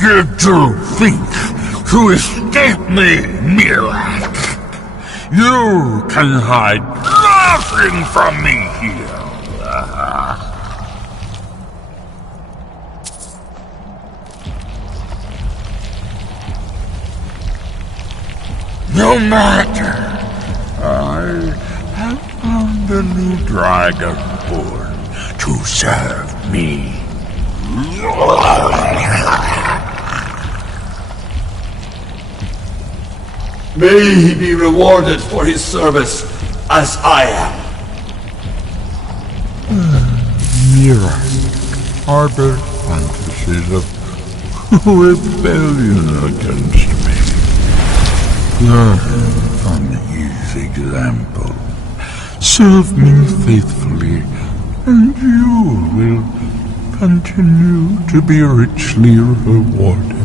Did you think to escape me, Mirak? You can hide nothing from me here. No matter, I have found a new dragon born to serve me. May he be rewarded for his service, as I am. Mirak harbor fantasies of rebellion against me. Learn from his example. Serve me faithfully, and you will continue to be richly rewarded.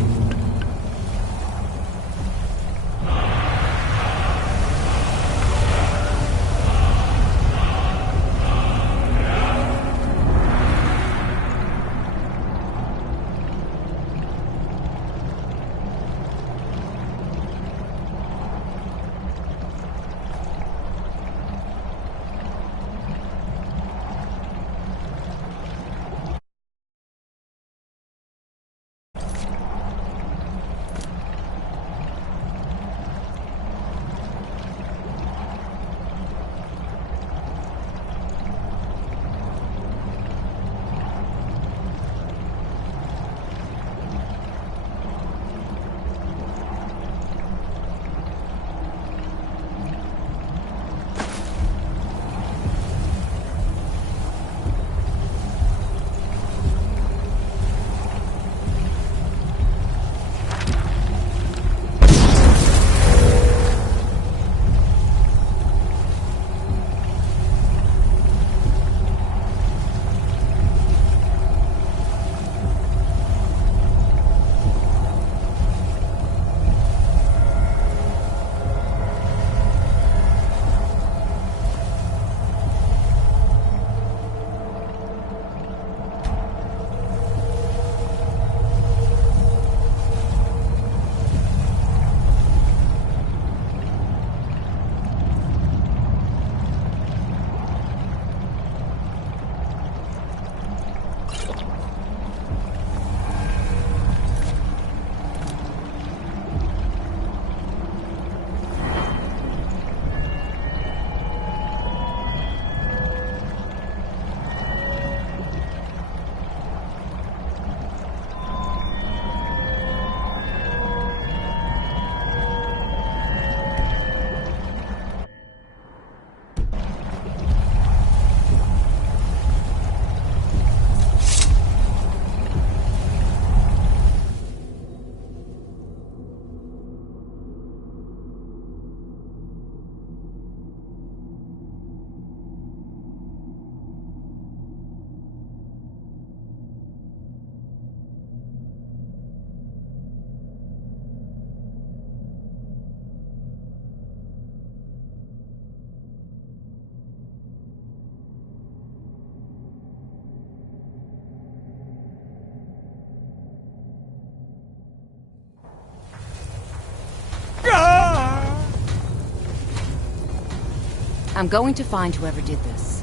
I'm going to find whoever did this.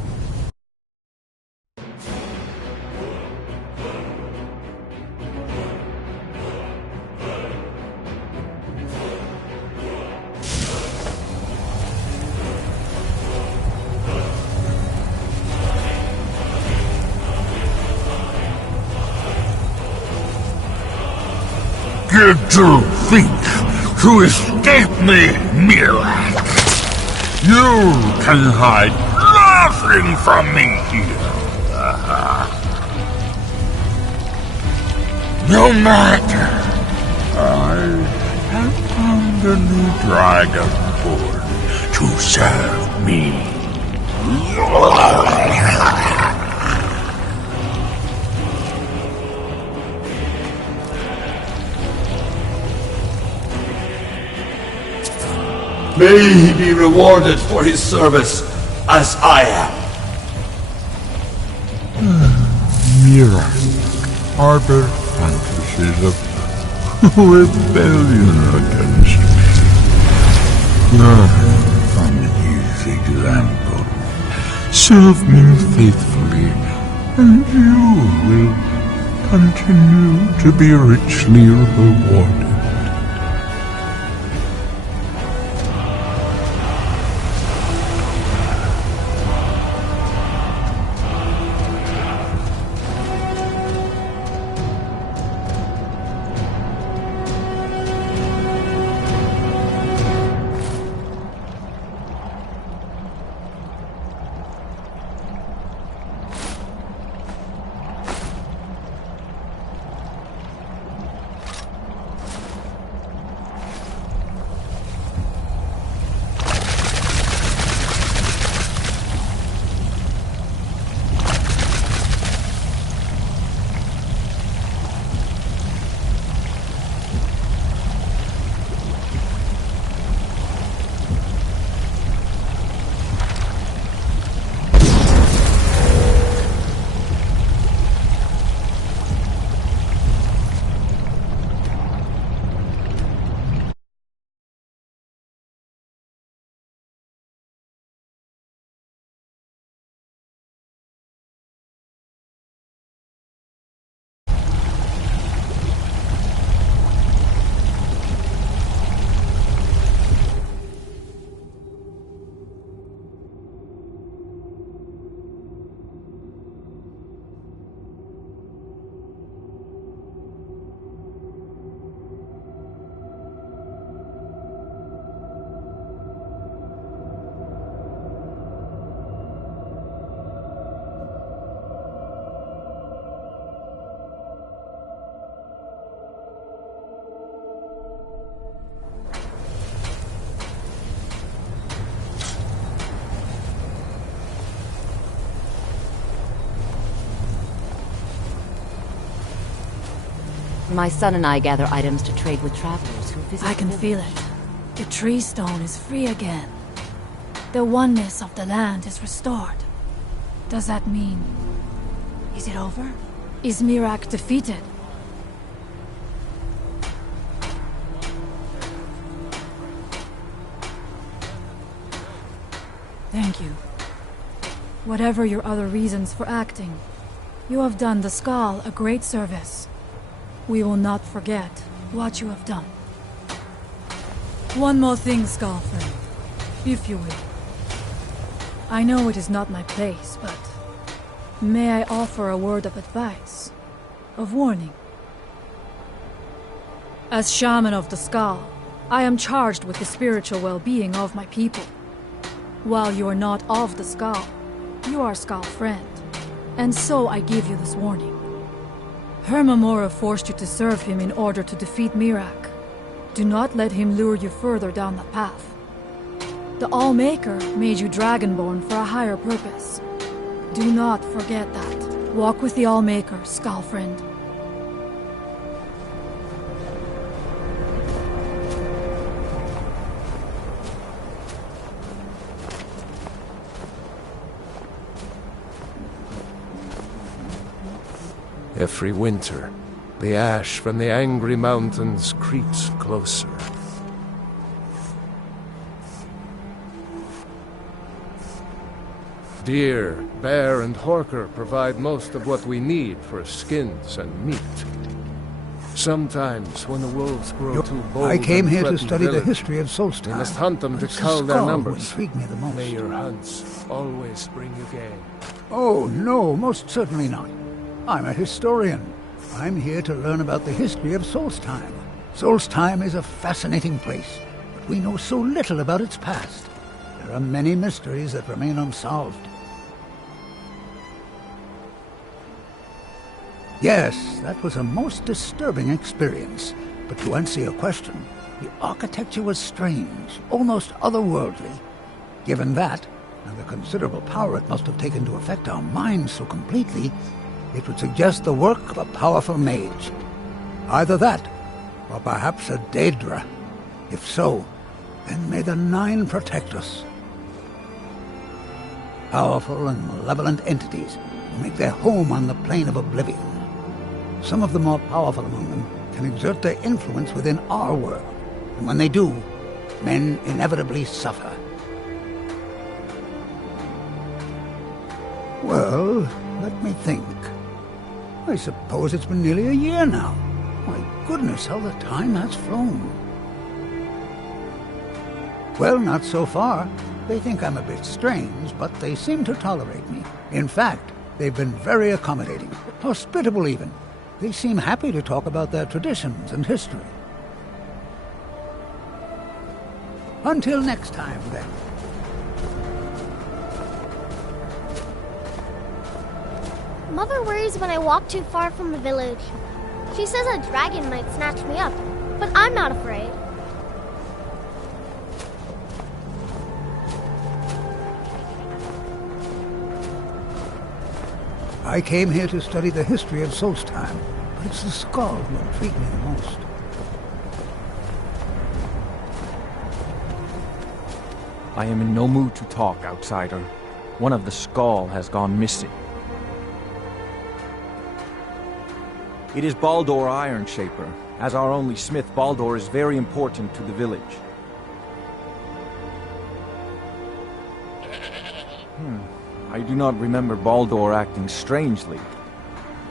Did you think to escape me, Mirak? You can hide nothing from me here. No matter, I have found a new dragon born to serve me. May he be rewarded for his service, as I am. Mirak harbor fantasies of rebellion against me. Learn from his example. Serve me faithfully, and you will continue to be richly rewarded. My son and I gather items to trade with travelers who visit. I can feel it. The tree stone is free again. The oneness of the land is restored. Does that mean... is it over? Is Miraak defeated? Thank you. Whatever your other reasons for acting, you have done the Skal a great service. We will not forget what you have done. One more thing, Skal friend, if you will. I know it is not my place, but may I offer a word of advice, of warning? As shaman of the Skal, I am charged with the spiritual well-being of my people. While you are not of the Skal, you are Skal friend, and so I give you this warning. Hermamora forced you to serve him in order to defeat Miraak. Do not let him lure you further down that path. The All-Maker made you Dragonborn for a higher purpose. Do not forget that. Walk with the All-Maker, Skal friend. Every winter, the ash from the angry mountains creeps closer. Deer, bear, and horker provide most of what we need for skins and meat. Sometimes, when the wolves grow too bold, I came here to threaten study the village, history of Solstheim. we must hunt them to It's the cull their Skal who numbers. intrigue me the most. May your hunts always bring you game. Oh, no, most certainly not. I'm a historian. I'm here to learn about the history of Solstheim. Solstheim is a fascinating place, but we know so little about its past. There are many mysteries that remain unsolved. Yes, that was a most disturbing experience. But to answer your question, the architecture was strange, almost otherworldly. Given that, and the considerable power it must have taken to affect our minds so completely, it would suggest the work of a powerful mage. Either that, or perhaps a Daedra. If so, then may the Nine protect us. Powerful and malevolent entities who make their home on the plane of oblivion. Some of the more powerful among them can exert their influence within our world. And when they do, men inevitably suffer. Well, let me think. I suppose it's been nearly a year now. My goodness, how the time has flown. Well, not so far. They think I'm a bit strange, but they seem to tolerate me. In fact, they've been very accommodating, hospitable even. They seem happy to talk about their traditions and history. Until next time, then. Mother worries when I walk too far from the village. She says a dragon might snatch me up, but I'm not afraid. I came here to study the history of Solstheim, but it's the Skull who intrigue me the most. I am in no mood to talk, outsider. One of the Skull has gone missing. It is Baldur Ironshaper. As our only smith, Baldur is very important to the village. I do not remember Baldur acting strangely.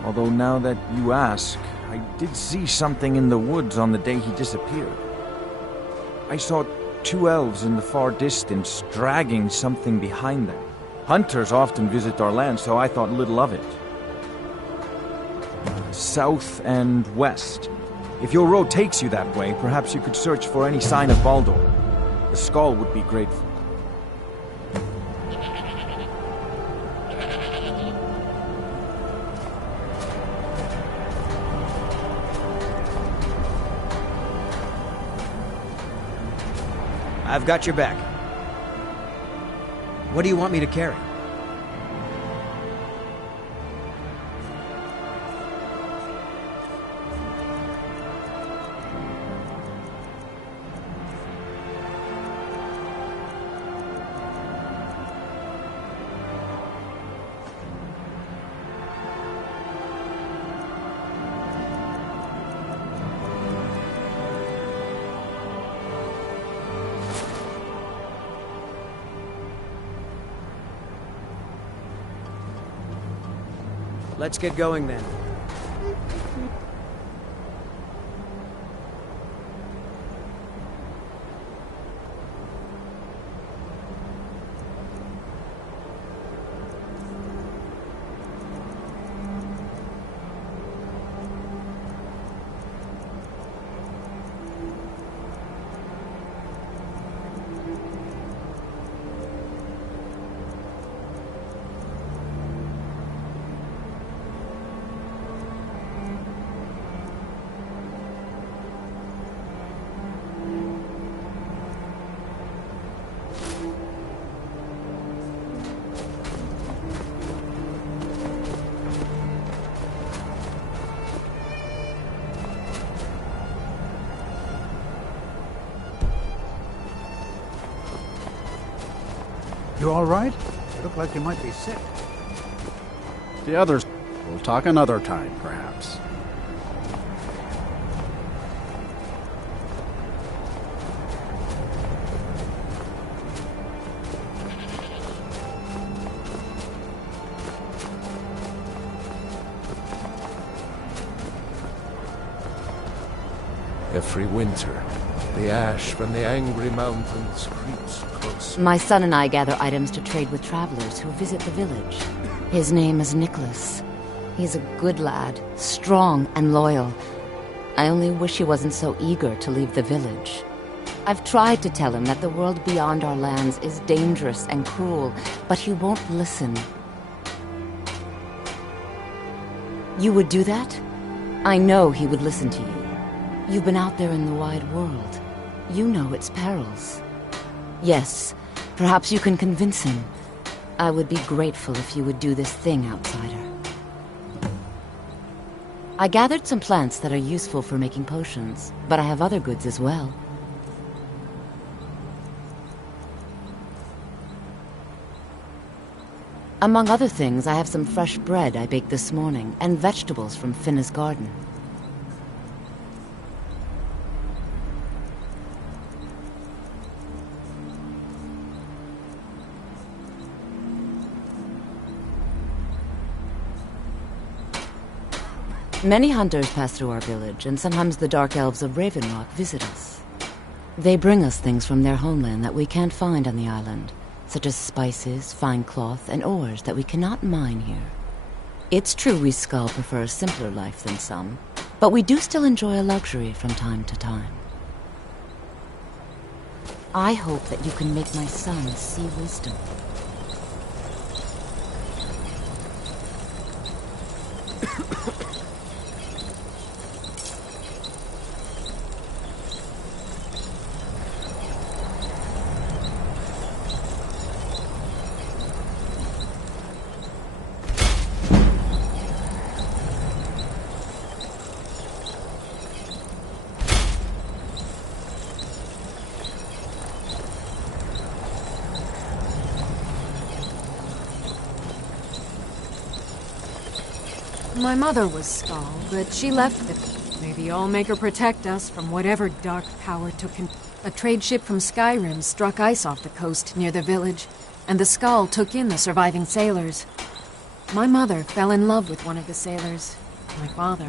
Although now that you ask, I did see something in the woods on the day he disappeared. I saw 2 elves in the far distance dragging something behind them. Hunters often visit our land, so I thought little of it. South and west. If your road takes you that way, perhaps you could search for any sign of Baldur. The Skull would be grateful. I've got your back. What do you want me to carry? Let's get going then. You all right? You look like you might be sick. The others, we'll talk another time, perhaps. Every winter, the ash from the angry mountains creeps closer. My son and I gather items to trade with travelers who visit the village. His name is Nicholas. He's a good lad, strong and loyal. I only wish he wasn't so eager to leave the village. I've tried to tell him that the world beyond our lands is dangerous and cruel, but he won't listen. You would do that? I know he would listen to you. You've been out there in the wide world. You know its perils. Yes, perhaps you can convince him. I would be grateful if you would do this thing, outsider. I gathered some plants that are useful for making potions, but I have other goods as well. Among other things, I have some fresh bread I baked this morning, and vegetables from Finna's garden. Many hunters pass through our village, and sometimes the Dark Elves of Ravenrock visit us. They bring us things from their homeland that we can't find on the island, such as spices, fine cloth, and ores that we cannot mine here. It's true we Skull prefer a simpler life than some, but we do still enjoy a luxury from time to time. I hope that you can make my son see wisdom. My mother was Skull, but she left the... Maybe I'll make her protect us from whatever dark power took him. A trade ship from Skyrim struck ice off the coast near the village, and the Skull took in the surviving sailors. My mother fell in love with one of the sailors, my father,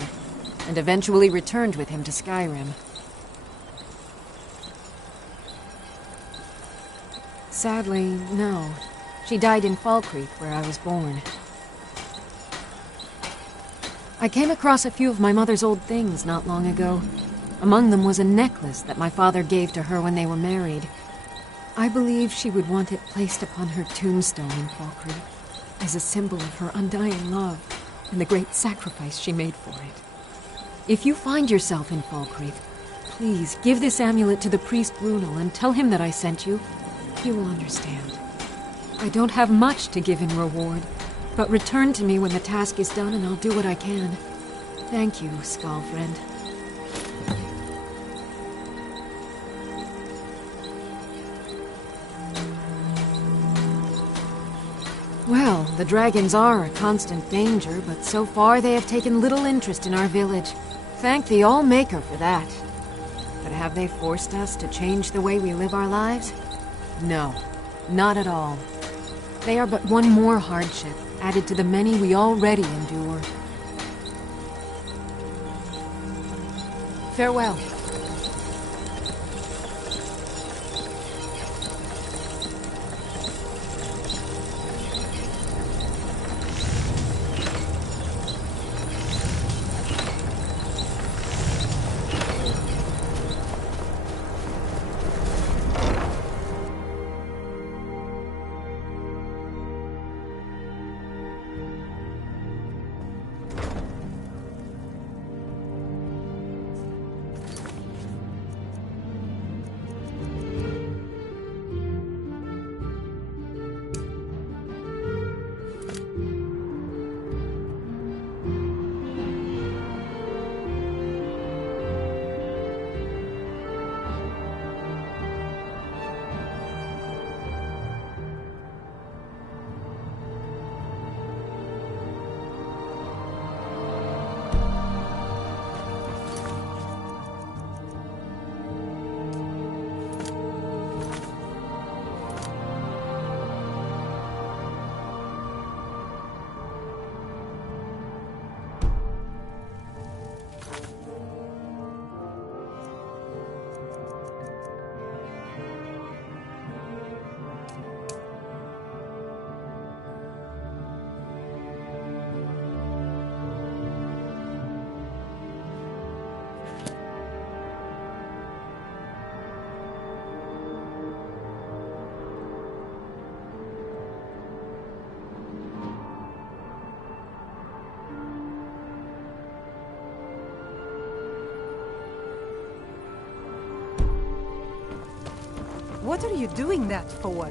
and eventually returned with him to Skyrim. Sadly, no. She died in Fall Creek, where I was born. I came across a few of my mother's old things not long ago. Among them was a necklace that my father gave to her when they were married. I believe she would want it placed upon her tombstone in Fall Creek, as a symbol of her undying love and the great sacrifice she made for it. If you find yourself in Fall Creek, please give this amulet to the priest Brunel and tell him that I sent you. He will understand. I don't have much to give in reward, but return to me when the task is done and I'll do what I can. Thank you, Skull friend. Well, the dragons are a constant danger, but so far they have taken little interest in our village. Thank the All-Maker for that. But have they forced us to change the way we live our lives? No, not at all. They are but one more hardship, added to the many we already endure. Farewell. What are you doing that for?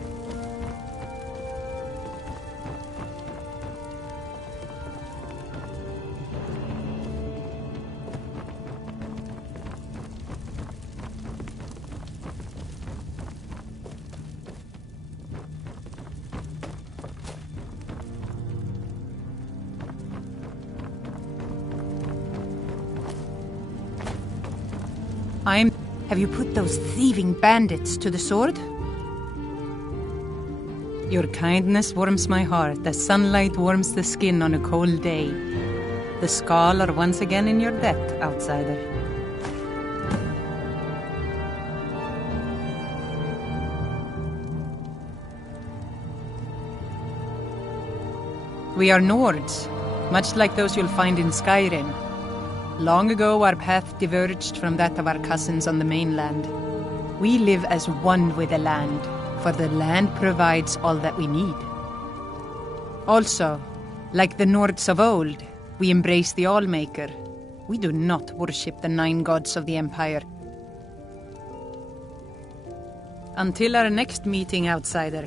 Have you put those thieving bandits to the sword? Your kindness warms my heart as sunlight warms the skin on a cold day. The Skull are once again in your debt, outsider. We are Nords, much like those you'll find in Skyrim. Long ago, our path diverged from that of our cousins on the mainland. We live as one with the land, for the land provides all that we need. Also, like the Nords of old, we embrace the Allmaker. We do not worship the 9 gods of the Empire. Until our next meeting, outsider.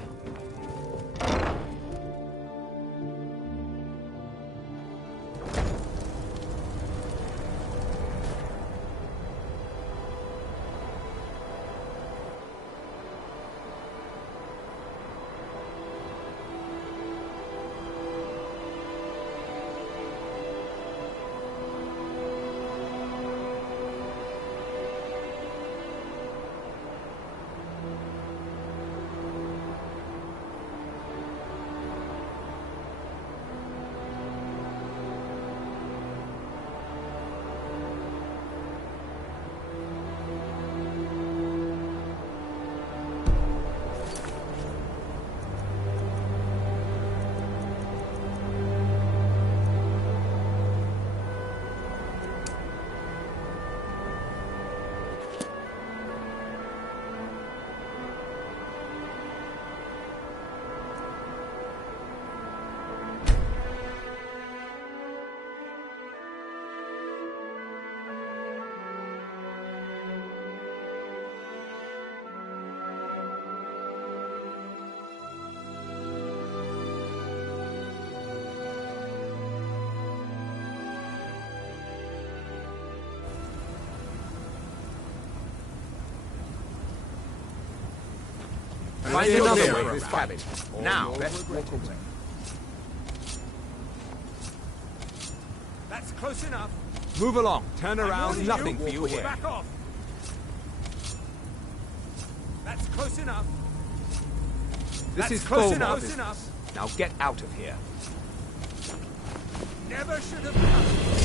Find another way this cabin. Now, best walk away. That's close enough. Move along. Turn around. Nothing for you here. Back off. That's close enough. This is close enough. Now get out of here. Never should have done.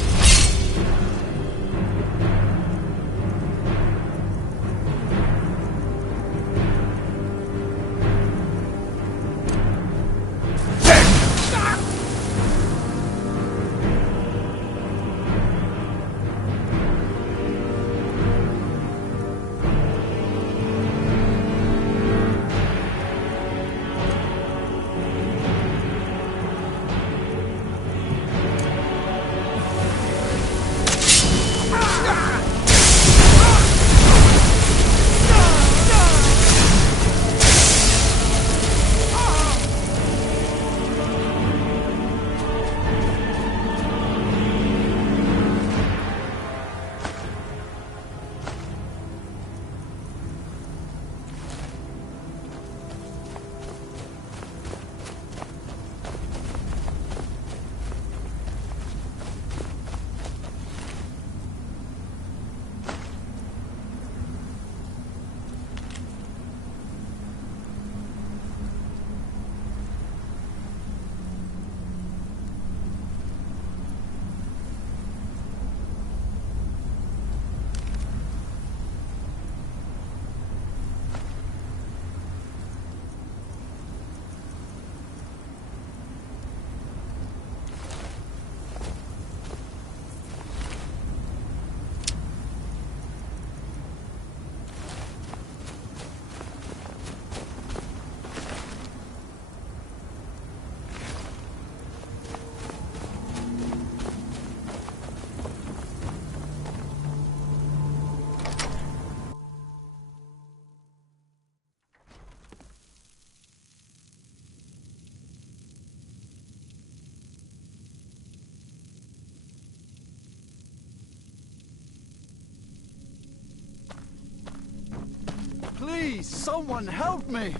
Please, someone help me!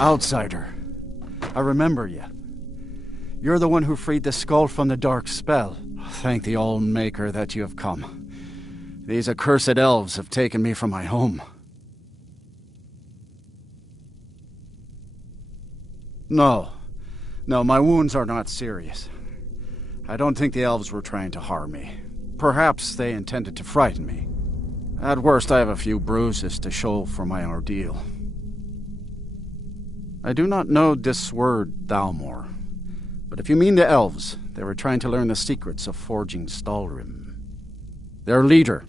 Outsider, I remember you. You're the one who freed the skull from the dark spell. Thank the All-Maker that you have come. These accursed elves have taken me from my home. No. No, my wounds are not serious. I don't think the elves were trying to harm me. Perhaps they intended to frighten me. At worst, I have a few bruises to show for my ordeal. I do not know this word, Thalmor, but if you mean the elves, they were trying to learn the secrets of forging Stalrim. Their leader,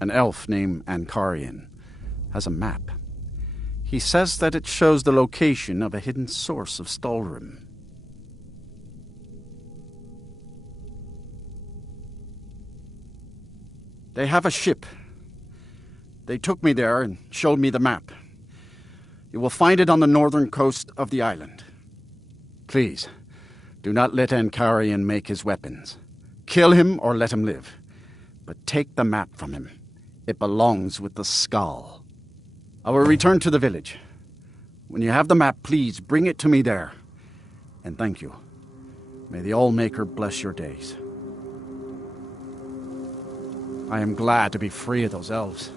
an elf named Ankarian, has a map. He says that it shows the location of a hidden source of Stalrim. They have a ship. They took me there and showed me the map. You will find it on the northern coast of the island. Please, do not let Ankarian make his weapons. Kill him or let him live. But take the map from him. It belongs with the Skull. I will return to the village. When you have the map, please bring it to me there. And thank you. May the Allmaker bless your days. I am glad to be free of those elves.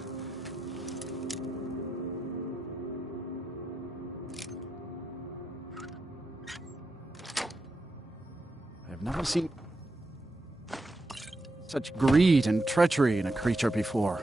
I have never seen such greed and treachery in a creature before.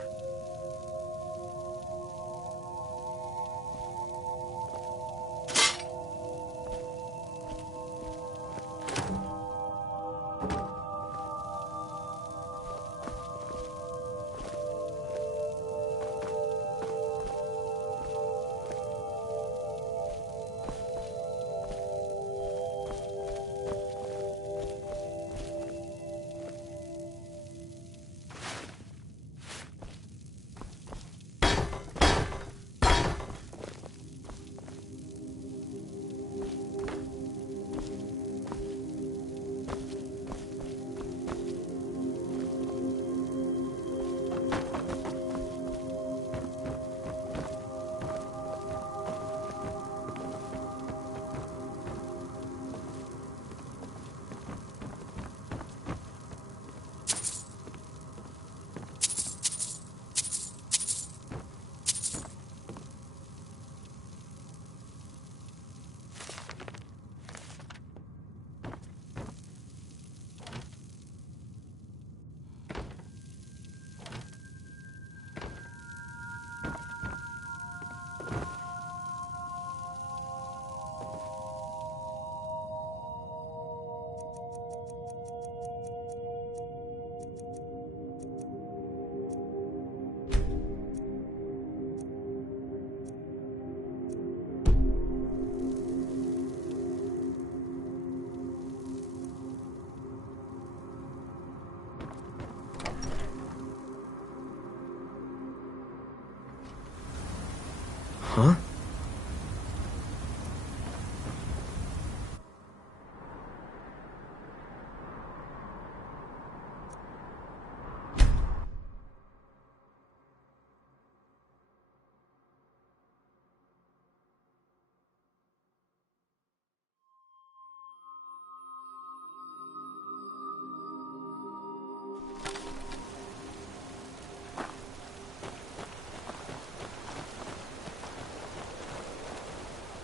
Huh?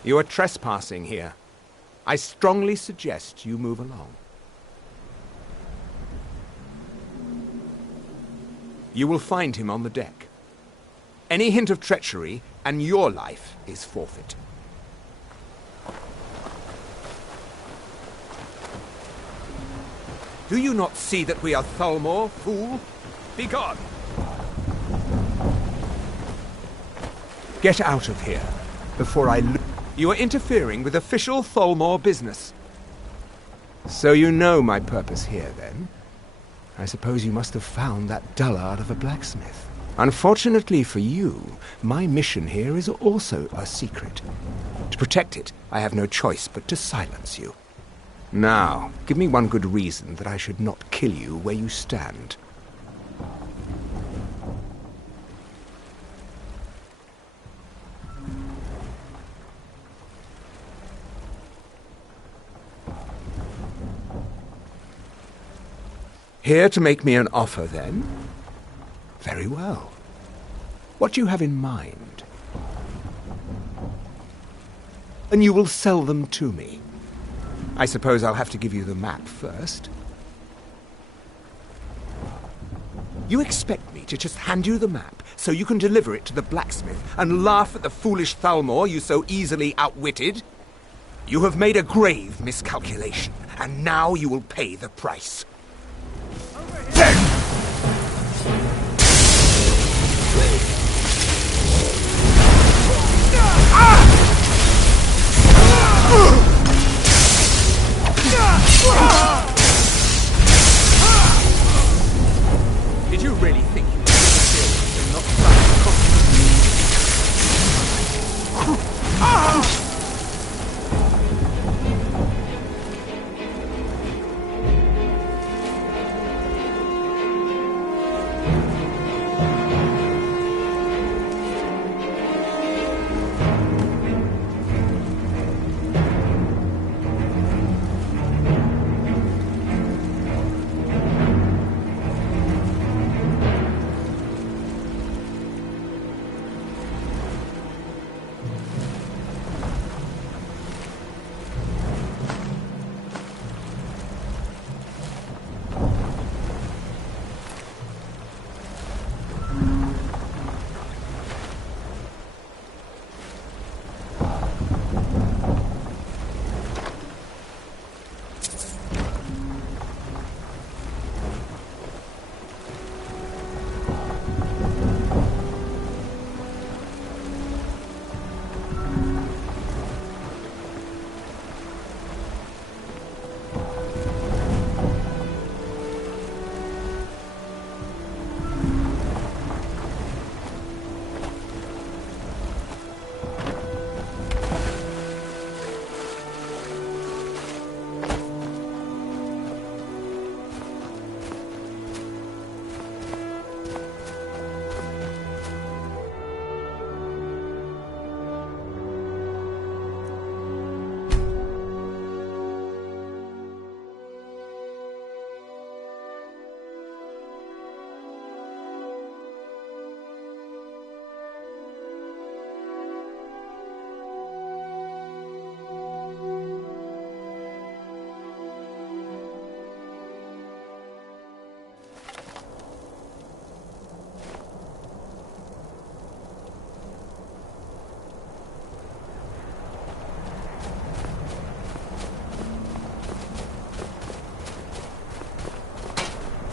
You are trespassing here. I strongly suggest you move along. You will find him on the deck. Any hint of treachery, and your life is forfeit. Do you not see that we are Thalmor, fool? Begone! Get out of here, before I look. You are interfering with official Thalmor business. So you know my purpose here, then? I suppose you must have found that dullard of a blacksmith. Unfortunately for you, my mission here is also a secret. To protect it, I have no choice but to silence you. Now, give me one good reason that I should not kill you where you stand. Here to make me an offer, then? Very well. What do you have in mind? And you will sell them to me. I suppose I'll have to give you the map first. You expect me to just hand you the map so you can deliver it to the blacksmith and laugh at the foolish Thalmor you so easily outwitted? You have made a grave miscalculation, and now you will pay the price. Did you really think you could interfere and not fight?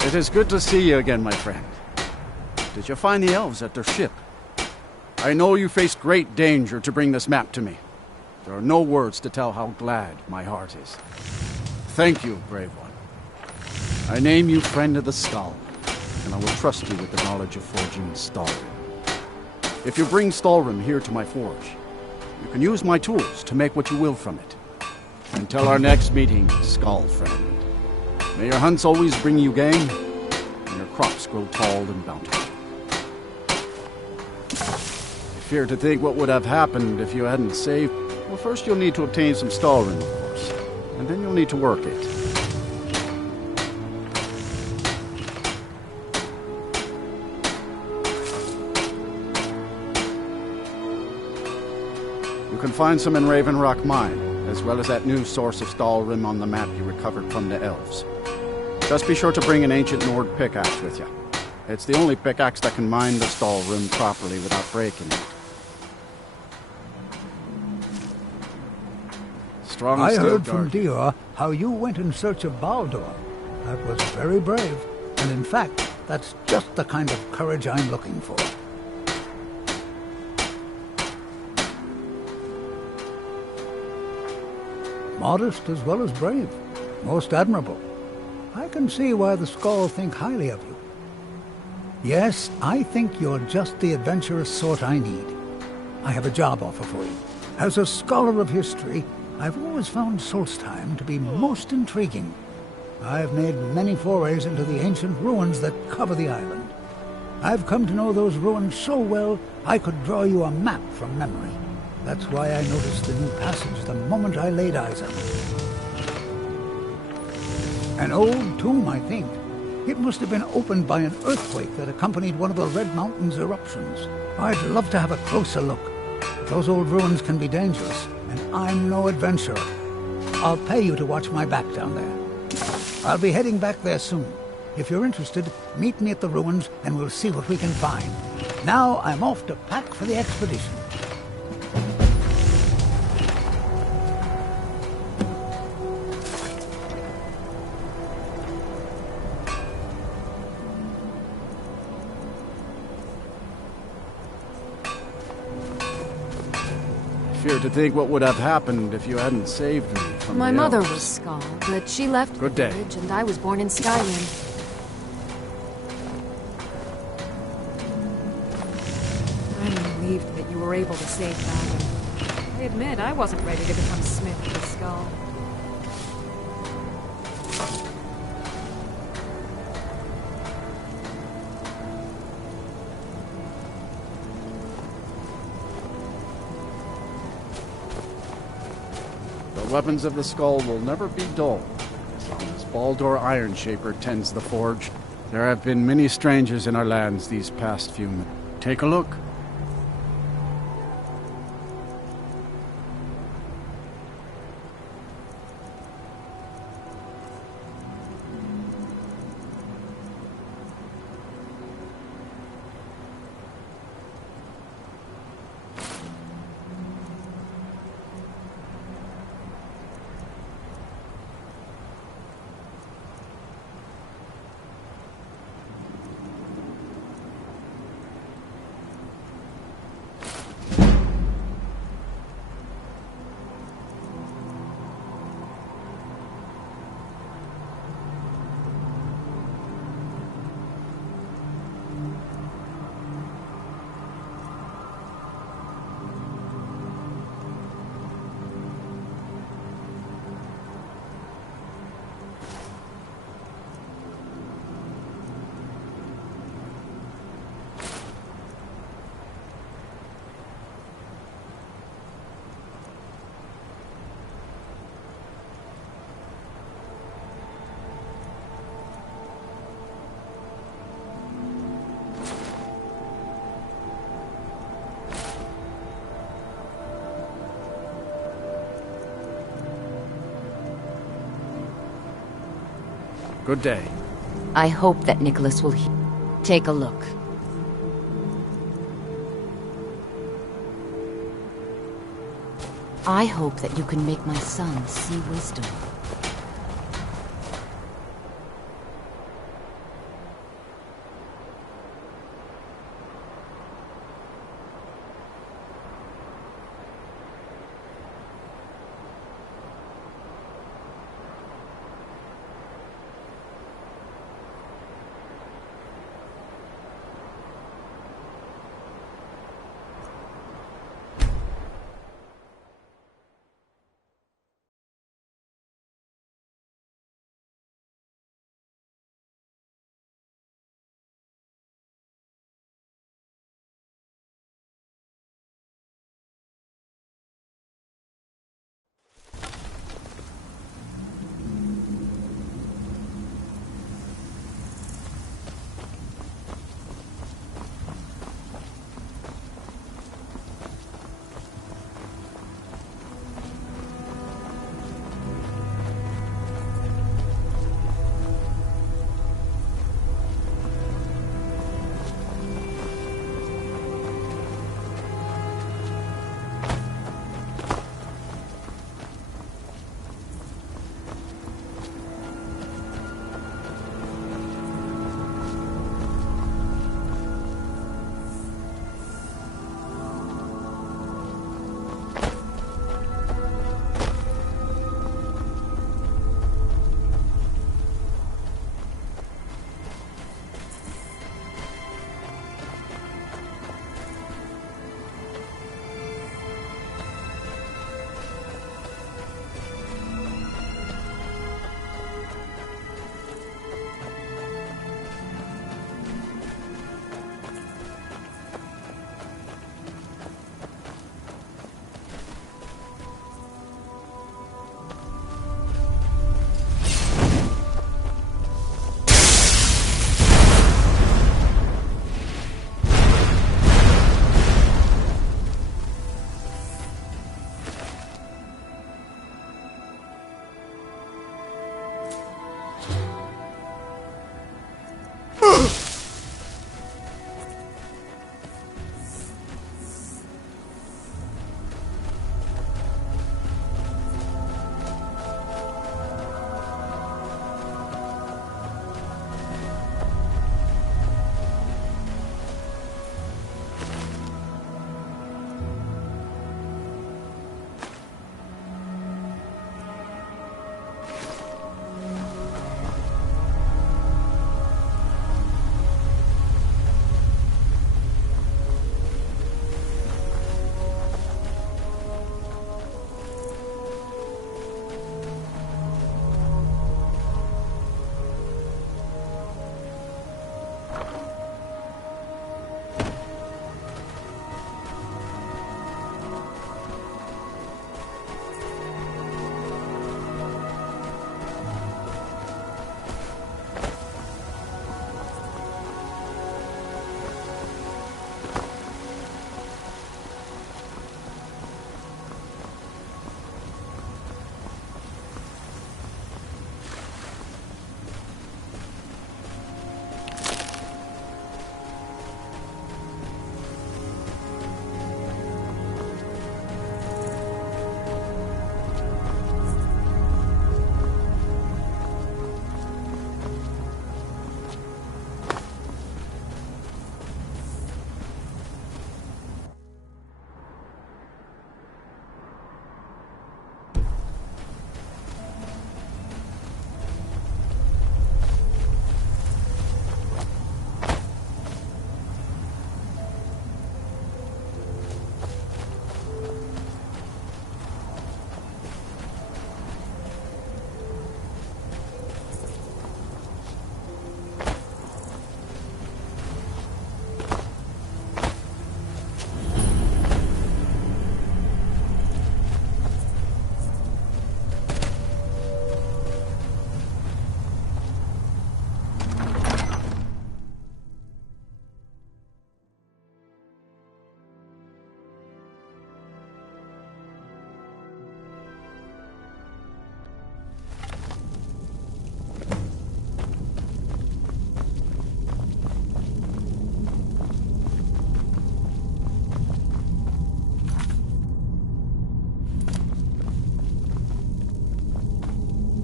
It is good to see you again, my friend. Did you find the elves at their ship? I know you faced great danger to bring this map to me. There are no words to tell how glad my heart is. Thank you, brave one. I name you Friend of the Skull, and I will trust you with the knowledge of forging Stalrim. If you bring Stalrim here to my forge, you can use my tools to make what you will from it. Until our next meeting, Skull Friend. May your hunts always bring you game, and your crops grow tall and bountiful. I fear to think what would have happened if you hadn't saved. Well, first you'll need to obtain some Stalrim, of course, and then you'll need to work it. You can find some in Raven Rock Mine, as well as that new source of Stalrim on the map you recovered from the elves. Just be sure to bring an ancient Nord pickaxe with you. It's the only pickaxe that can mine the Stalrim properly without breaking it. I heard from Dior how you went in search of Baldur. That was very brave, and in fact, that's just the kind of courage I'm looking for. Modest as well as brave. Most admirable. I can see why the Skald think highly of you. Yes, I think you're just the adventurous sort I need. I have a job offer for you. As a scholar of history, I've always found Solstheim to be most intriguing. I've made many forays into the ancient ruins that cover the island. I've come to know those ruins so well, I could draw you a map from memory. That's why I noticed the new passage the moment I laid eyes on it. An old tomb, I think. It must have been opened by an earthquake that accompanied one of the Red Mountain's eruptions. I'd love to have a closer look. Those old ruins can be dangerous, and I'm no adventurer. I'll pay you to watch my back down there. I'll be heading back there soon. If you're interested, meet me at the ruins and we'll see what we can find. Now I'm off to pack for the expedition. Fear to think what would have happened if you hadn't saved me from My the mother elves. was Skull, but she left Good the day. village and I was born in Skyrim. I'm relieved that you were able to save Dragon. I admit I wasn't ready to become Smith of the Skull. The weapons of the skull will never be dull, as long as Baldur Ironshaper tends the forge. There have been many strangers in our lands these past few months. Take a look. Good day. I hope that Nicholas will take a look. I hope that you can make my son see wisdom.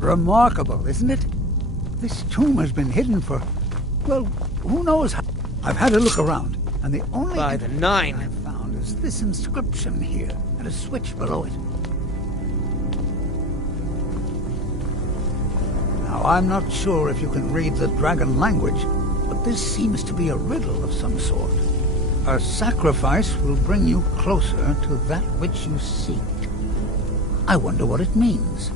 Remarkable, isn't it? This tomb has been hidden for, well, who knows how. I've had a look around, and the only By the nine I've found is this inscription here, and a switch below it. Now, I'm not sure if you can read the dragon language, but this seems to be a riddle of some sort. A sacrifice will bring you closer to that which you seek. I wonder what it means.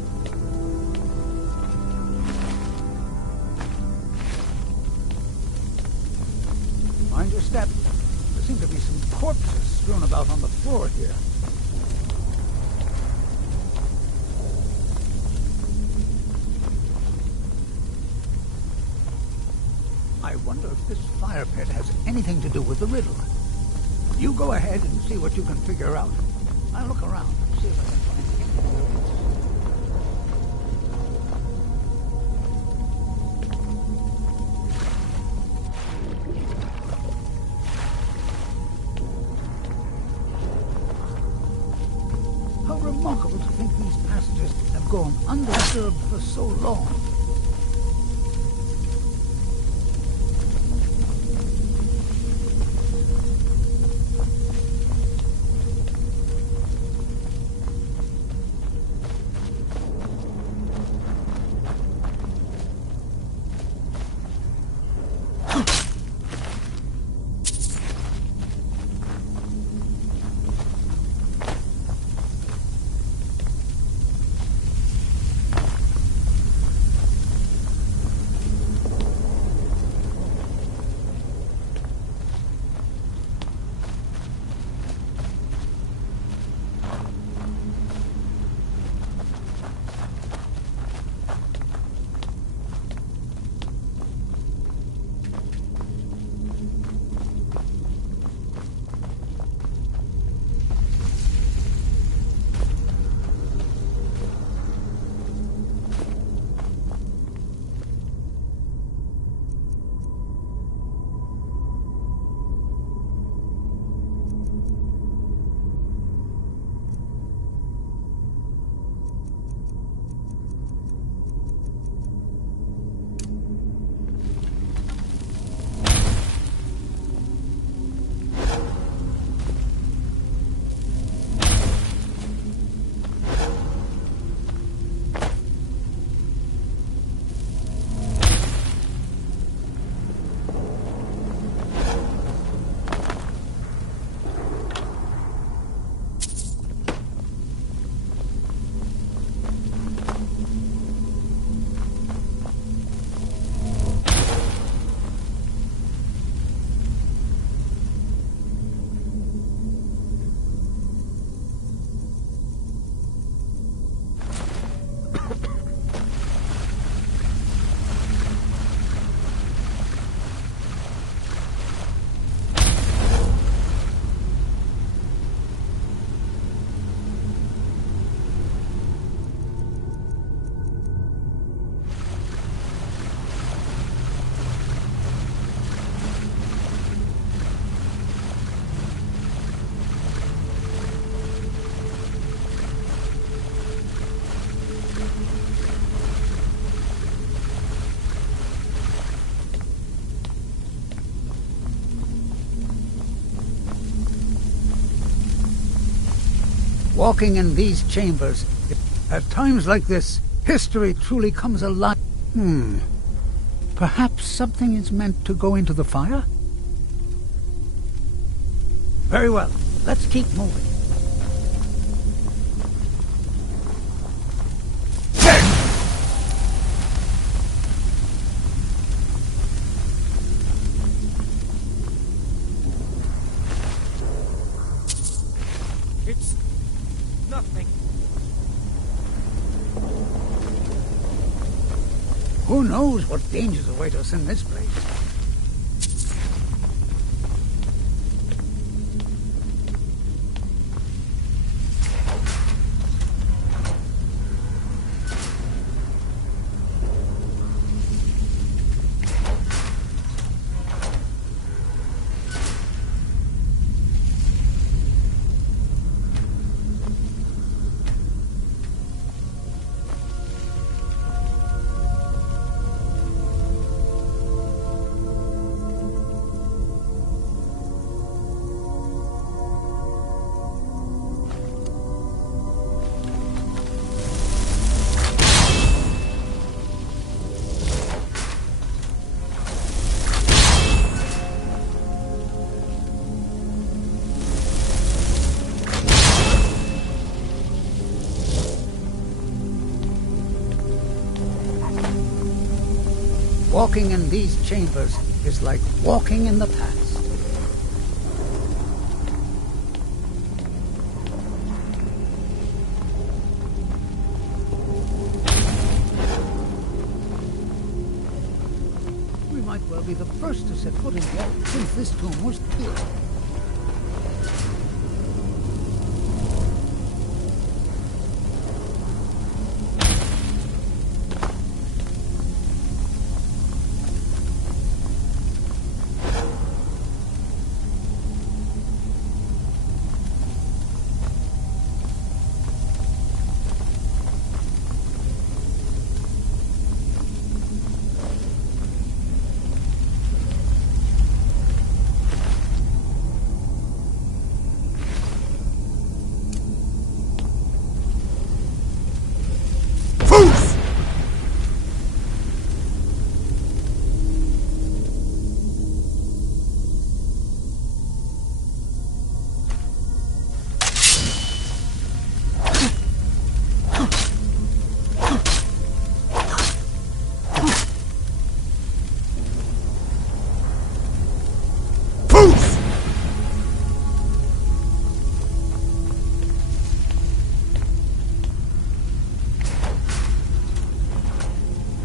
Mind your step. There seem to be some corpses strewn about on the floor here. I wonder if this fire pit has anything to do with the riddle. You go ahead and see what you can figure out. I'll look around and see if I can find anything. How remarkable to think these passages have gone undisturbed for so long. Walking in these chambers, at times like this, history truly comes alive. Perhaps something is meant to go into the fire? Very well. Let's keep moving. It's nothing. Who knows what dangers await us in this place? Walking in these chambers is like walking in the past. We might well be the first to set foot in here since this tomb was built.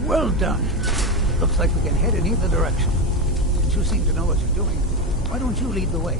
Well done. Looks like we can head in either direction. Since you seem to know what you're doing, why don't you lead the way?